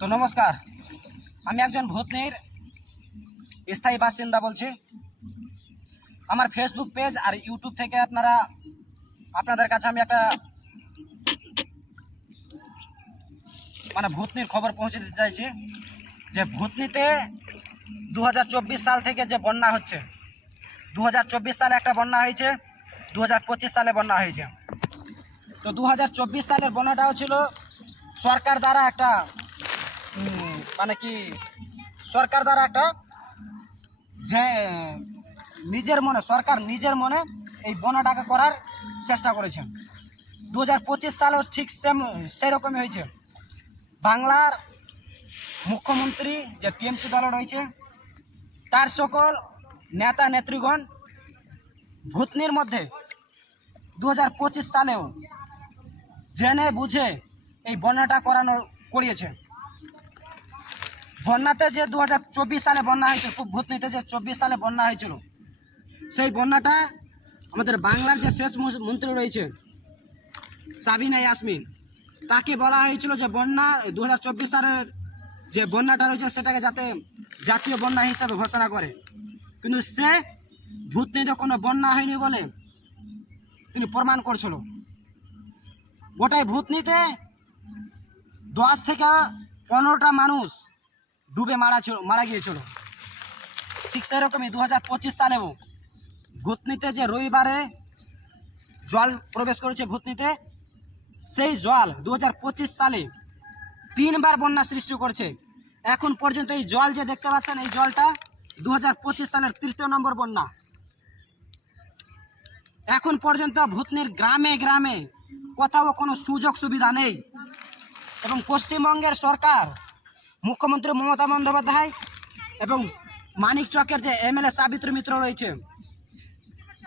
তো নমস্কার, আমি একজন ভূতনির স্থায়ী বাসিন্দা বলছি। আমার ফেসবুক পেজ আর ইউটিউব থেকে আপনাদের কাছে আমি একটা ভূতনির খবর পৌঁছে দিতে চাইছি যে ভূতনিতে 2024 সাল থেকে যে বন্যা হচ্ছে, 2024 সালে একটা বন্যা হয়েছে, 2025 সালে বন্যা হয়েছে। তো 2024 সালের বন্যাটাও ছিল সরকার দ্বারা একটা সরকার দ্বারা একটা যে সরকার নিজের মনে এই বন্যাটাকে করার চেষ্টা করেছে। 2025 সালেও ঠিক সেরকমই হয়েছে। বাংলার মুখ্যমন্ত্রী যে টিএমসি দল রয়েছে তার সকল নেতা নেত্রীগণ ভূতনির মধ্যে 2025 সালেও জেনে বুঝে এই বন্যাটা করিয়েছে। বন্যাতে যে 2024 সালে বন্যা হয়েছিল, ভূতনিতে যে 24 সালে বন্যা হয়েছিল, সেই বন্যাটা আমাদের বাংলার যে সেচ মন্ত্রী রয়েছে সাবিনা ইয়াসমিন, তাকে বলা হয়েছিল যে বন্যা 2024 সালের যে বন্যাটা রয়েছে সেটাকে যাতে জাতীয় বন্যা হিসাবে ঘোষণা করে। কিন্তু সে ভূতনিতে কোনো বন্যা হয়নি বলে তিনি প্রমাণ করছিল। গোটাই ভূতনিতে 10 থেকে 15টা মানুষ ডুবে মারা গিয়েছিল। ঠিক সেরকমই 2025 সালেও ভূতনিতে যে রবিবারে জল প্রবেশ করেছে ভূতনিতে, সেই জল 2025 সালে 3বার বন্যা সৃষ্টি করেছে। এখন পর্যন্ত এই জল যে দেখতে পাচ্ছেন, এই জলটা 2025 সালের 3য় নম্বর বন্যা। এখন পর্যন্ত ভূতনির গ্রামে গ্রামে কোথাও কোনো সুযোগ সুবিধা নেই। এবং পশ্চিমবঙ্গের সরকার, মুখ্যমন্ত্রী মমতা বন্দ্যোপাধ্যায় এবং মানিকচকের যে এমএলএ সাবিত্রী মিত্র রয়েছে,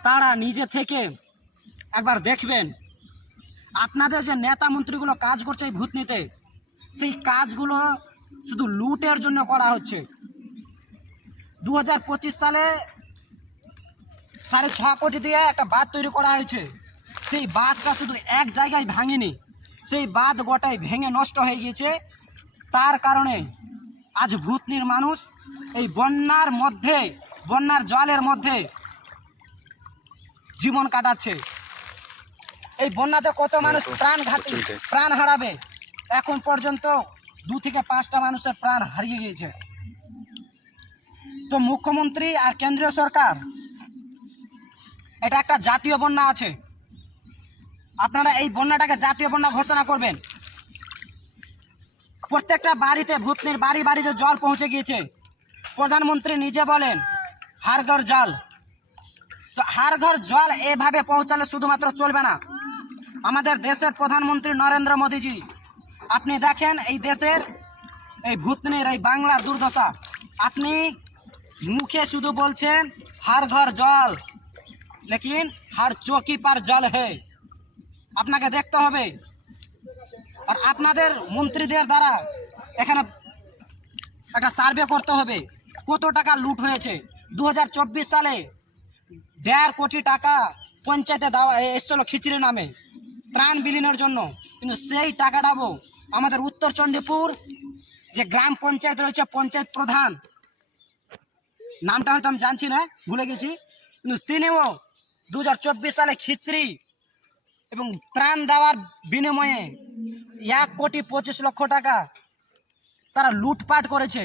তারা নিজে থেকে একবার দেখবেন আপনাদের যে নেতা মন্ত্রীগুলো কাজ করছে এই ভূতনিতে, সেই কাজগুলো শুধু লুটের জন্য করা হচ্ছে। 2025 সালে 6.5 কোটি দিয়ে একটা বাঁধ তৈরি করা হয়েছে। সেই বাঁধটা শুধু এক জায়গায় ভাঙেনি, সেই বাঁধ গোটাই ভেঙে নষ্ট হয়ে গিয়েছে। তার কারণে আজ ভূতনির মানুষ এই বন্যার জলের মধ্যে জীবন কাটাচ্ছে। এই বন্যাতে কত মানুষ প্রাণ হারাবে, এখন পর্যন্ত 2 থেকে 5টা মানুষের প্রাণ হারিয়ে গিয়েছে। তো মুখ্যমন্ত্রী আর কেন্দ্রীয় সরকার, এটা একটা জাতীয় বন্যা আছে, আপনারা এই বন্যাটাকে জাতীয় বন্যা ঘোষণা করবেন। প্রত্যেকটা বাড়িতে, ভূতনির বাড়ি বাড়িতে জল পৌঁছে গিয়েছে। প্রধানমন্ত্রী নিজে বলেন হার ঘর জল। তো হার ঘর জল এভাবে পৌঁছালে শুধুমাত্র চলবে না। আমাদের দেশের প্রধানমন্ত্রী নরেন্দ্র মোদীজি, আপনি দেখেন এই দেশের এই ভূতনির এই বাংলার দুর্দশা। আপনি মুখে শুধু বলছেন হার ঘর জল, লেকিন হার চৌকি পার জল হে। আপনাকে দেখতে হবে। আর আপনাদের মন্ত্রীদের দ্বারা এখানে একটা সার্ভে করতে হবে কত টাকা লুট হয়েছে। 2024 সালে 1.5 কোটি টাকা পঞ্চায়েতে দেওয়া এসেছিল খিচড়ি নামে ত্রাণ বিলীনের জন্য। কিন্তু সেই টাকাটাও আমাদের উত্তর চণ্ডীপুর যে গ্রাম পঞ্চায়েত রয়েছে, পঞ্চায়েত প্রধান, নামটা হয়তো আমি জানছি না, ভুলে গেছি, কিন্তু তিনিও 2024 সালে খিচড়ি এবং ত্রাণ দেওয়ার বিনিময়ে 1,25,00,000 টাকা তারা লুটপাট করেছে।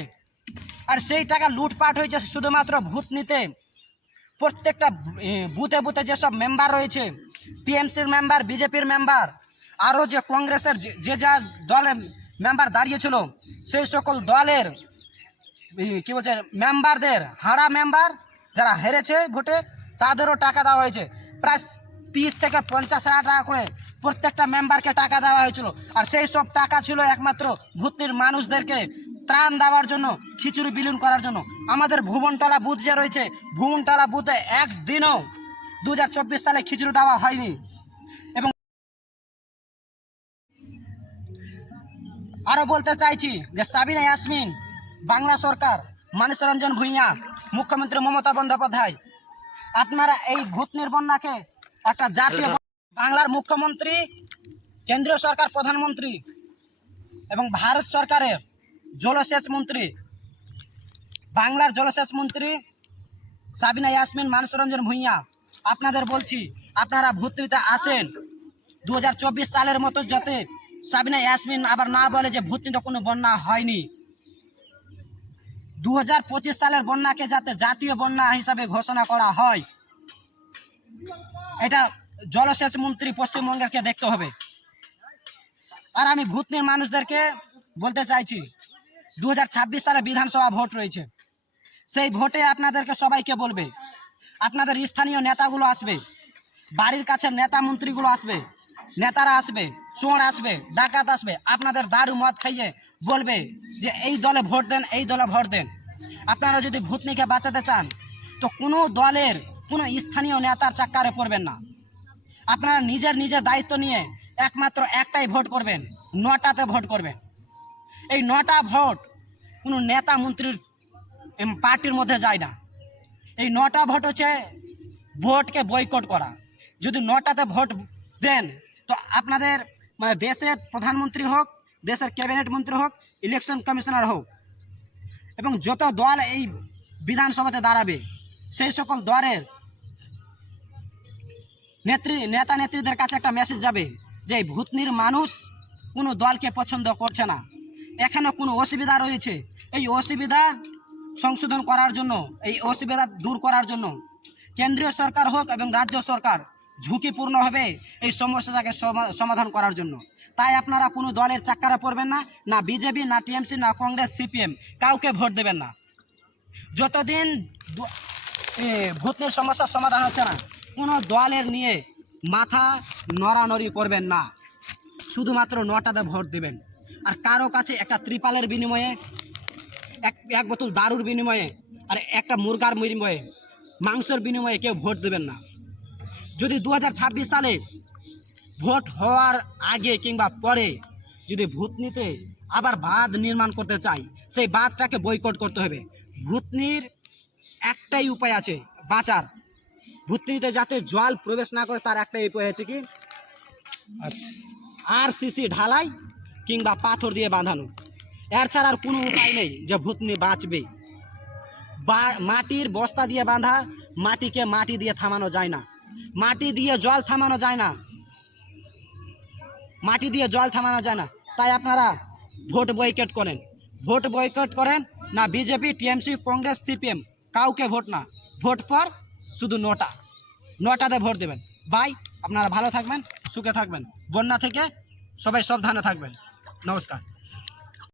আর সেই টাকা লুটপাট হয়েছে শুধুমাত্র ভূতনিতে। প্রত্যেকটা বুথে বুথে যেসব মেম্বার রয়েছে, টিএমসির মেম্বার, বিজেপির মেম্বার, আরও যে কংগ্রেসের যে যা দলের মেম্বার দাঁড়িয়েছিল, সেই সকল দলের মেম্বারদের, হারা মেম্বার যারা হেরেছে ভোটে, তাদেরও টাকা দেওয়া হয়েছে। প্রায় 30 থেকে 50,000 টাকা করে প্রত্যেকটা মেম্বারকে টাকা দেওয়া হয়েছিল। আর সেই সব টাকা ছিল একমাত্র ভূতনির মানুষদেরকে ত্রাণ দেওয়ার জন্য, খিচুড়ি বিলীন করার জন্য। আমাদের ভুবনতলা বুথ যে রয়েছে, ভুবনতলা বুথে একদিনও 2024 সালে খিচুড়ি দেওয়া হয়নি। এবং আরও বলতে চাইছি যে সাবিনা ইয়াসমিন, বাংলা সরকার, মানিক রঞ্জন ভূঁইয়া, মুখ্যমন্ত্রী মমতা বন্দ্যোপাধ্যায়, আপনারা এই ভূতনির বন্যাকে একটা জাতীয়, বাংলার মুখ্যমন্ত্রী, কেন্দ্রীয় সরকার প্রধানমন্ত্রী এবং ভারত সরকারের জলসেচ মন্ত্রী, বাংলার জলসেচ মন্ত্রী সাবিনা ইয়াসমিন, মানসরঞ্জন ভূঁইয়া, আপনাদের বলছি আপনারা ভোট নিতে আসেন। 2024 সালের মতো যাতে সাবিনা ইয়াসমিন আবার না বলে যে ভোট নিতে কোনো বন্যা হয়নি। 2025 সালের বন্যাকে যাতে জাতীয় বন্যা হিসাবে ঘোষণা করা হয়, এটা জলসেচ মন্ত্রী পশ্চিমবঙ্গেরকে দেখতে হবে। আর আমি ভূতনির মানুষদেরকে বলতে চাইছি, 2026 সালে বিধানসভা ভোট রয়েছে। সেই ভোটে আপনাদেরকে সবাইকে বলবে, আপনাদের স্থানীয় নেতাগুলো আসবে, বাড়ির কাছে নেতা মন্ত্রীগুলো আসবে, নেতারা আসবে, চোর আসবে, ডাকাত আসবে, আপনাদের দারু মদ খাইয়ে বলবে যে এই দলে ভোট দেন, এই দলে ভোট দেন। আপনারা যদি ভূতনিকে বাঁচাতে চান তো কোনো দলের কোনো স্থানীয় নেতার চাক্কারে পড়বেন না। আপনারা নিজের নিজের দায়িত্ব নিয়ে একমাত্র একটাই ভোট করবেন, 9টাতে ভোট করবেন। এই 9টা ভোট কোনো নেতা মন্ত্রীর পার্টির মধ্যে যায় না। এই 9টা ভোট হচ্ছে ভোটকে বয়কট করা। যদি 9টাতে ভোট দেন তো আপনাদের মানে দেশের প্রধানমন্ত্রী হোক, দেশের ক্যাবিনেট মন্ত্রী হোক, ইলেকশন কমিশনার হোক, এবং যত দল এই বিধানসভাতে দাঁড়াবে সেই সকল দলের নেতা নেত্রীদের কাছে একটা মেসেজ যাবে যে এই ভূতনির মানুষ কোনো দলকে পছন্দ করছে না, এখানে কোনো অসুবিধা রয়েছে, এই অসুবিধা সংশোধন করার জন্য, এই অসুবিধা দূর করার জন্য কেন্দ্রীয় সরকার হোক এবং রাজ্য সরকার ঝুঁকিপূর্ণ হবে এই সমস্যাটাকে সমাধান করার জন্য। তাই আপনারা কোনো দলের চাক্কারে পড়বেন না, না বিজেপি, না টিএমসি, না কংগ্রেস, সিপিএম, কাউকে ভোট দেবেন না। যতদিন ভূতনির সমস্যার সমাধান হচ্ছে না, কোনো দলের নিয়ে মাথা নড়ানড়ি করবেন না, শুধুমাত্র 9টাতে ভোট দেবেন। আর কারো কাছে একটা ত্রিপালের বিনিময়ে, এক বোতল দারুর বিনিময়ে, আর একটা মুরগার বিনিময়ে, মাংসের বিনিময়ে কেউ ভোট দেবেন না। যদি 2026 সালে ভোট হওয়ার আগে কিংবা পরে যদি ভূতনিতে আবার বাঁধ নির্মাণ করতে চাই, সেই বাঁধটাকে বয়কট করতে হবে। ভূতনির একটাই উপায় আছে বাঁচার, ভূতনিতে যাতে জল প্রবেশ না করে তার একটাই উপায় আছে কি, RCC ঢালাই কিংবা পাথর দিয়ে বাঁধানো। এর ছাড়া আর কোনো উপায় নেই যে ভূতনি বাঁচবে। মাটির বস্তা দিয়ে বাঁধা মাটিকে মাটি দিয়ে থামানো যায় না, মাটি দিয়ে জল থামানো যায় না, মাটি দিয়ে জল থামানো যায় না। তাই আপনারা ভোট বয়কট করেন, ভোট বয়কট করেন না বিজেপি, টিএমসি, কংগ্রেস, সিপিএম, কাউকে ভোট না। ভোট পর শুধু 9টাতে ভোট দেবেন। বাই, আপনারা ভালো থাকবেন, সুখে থাকবেন, বন্যা থেকে সবাই সাবধানে থাকবেন। নমস্কার।